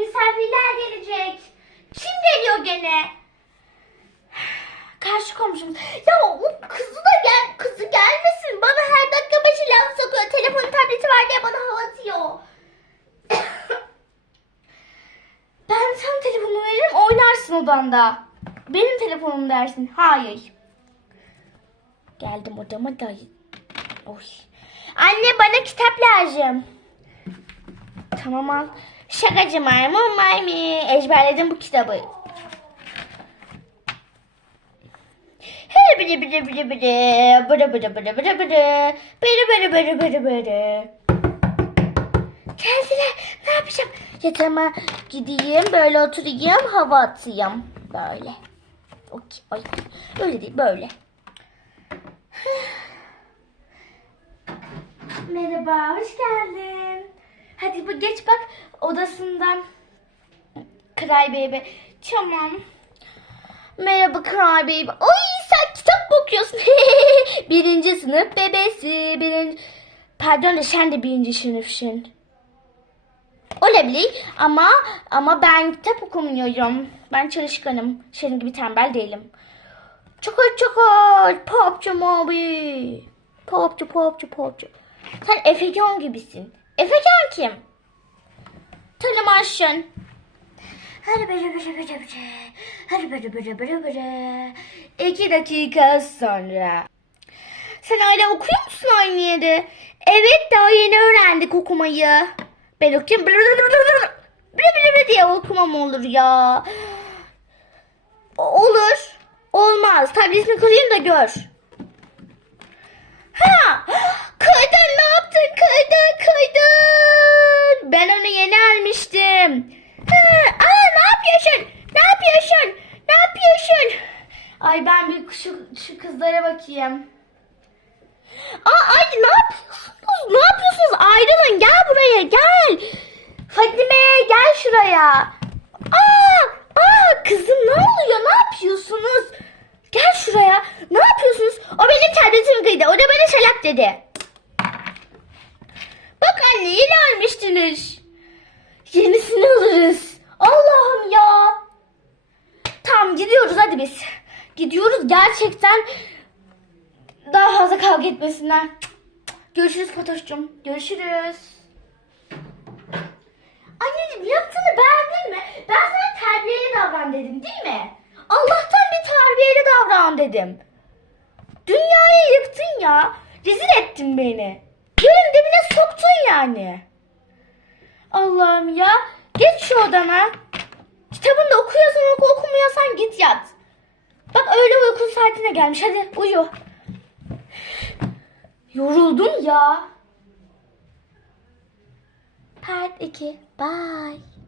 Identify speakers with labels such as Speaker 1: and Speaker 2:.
Speaker 1: Misafirler gelecek. Kim geliyor gene? Karşı komşumuz. Ya o kızı da gel, kızı gelmesin. Bana her dakika başı laf sokuyor. Telefon tableti var diye bana hava atıyor. ben sana telefonumu veririm oynarsın odanda. Benim telefonum dersin. Hayır. Geldim odama da. Oy. Anne bana kitap lazım. Tamam al. Şakacı maymun maymi. Ezberledim bu kitabı. Hele bire bire bire bire. Bire bire bire bire bire. Bire bire bire bire bire. Geldiler. Ne yapacağım? Yatağıma gideyim. Böyle oturayım. Hava atayım. Böyle. Okey. Ay. Öyle değil. Böyle. Merhaba. Hoş geldin. Hadi bu geç bak odasından. Cry Baby. Tamam. Merhaba Cry Baby. Oy sen kitap mı okuyorsun? birinci sınıf bebesi. Birinci... Pardon da sen de birinci sınıfsın. Olabilir ama ama ben kitap okumuyorum. Ben çalışkanım. Senin gibi tembel değilim. Çokol çokol. Popçu mobi. Popçu popçu popçu. Sen Efecan gibisin. Efecan böyle böyle. İki dakika sonra. Sen hala okuyor musun aynı yerde? Evet daha yeni öğrendik okumayı. Ben okuyayım. Blı blı diye okumam olur ya. Olur. Olmaz. Tabletini kırayım da gör. Ha! Kaydın ne yaptın? Kaydın kaydın. Ben onu yeni almıştım. Ha! Aa, ne yapıyorsun? Ne yapıyorsun? Ne yapıyorsun? Ay ben bir şu, şu kızlara bakayım. Aa, ay ne yapıyorsunuz? Ne yapıyorsunuz? Ayrılın gel buraya gel. Fatime gel şuraya. Aa, aa kızım ne oluyor? Ne yapıyorsunuz? Gel şuraya. Ne yapıyorsunuz? O benim tabletimi kıydı. O da bana şalak dedi. Bak anne yeni almıştınız. Yenisini alırız. Allah'ım ya. Tamam gidiyoruz hadi biz. Gidiyoruz gerçekten daha fazla kavga etmesinler. Görüşürüz Fatoş'cum. Görüşürüz. Anneciğim yaptığını beğendin mi? Ben sana terbiyeli davran dedim değil mi? Allah'tan bir terbiyeli davran dedim. Dünyayı yıktın ya. Rezil ettin beni. Yerin dibine soktun yani. Allah'ım ya. Geç şu odana. Kitabını da okuyorsan oku okumuyorsan git yat. Bak öyle uyku saatine gelmiş. Hadi uyu. Yoruldun ya. Part 2. Bye.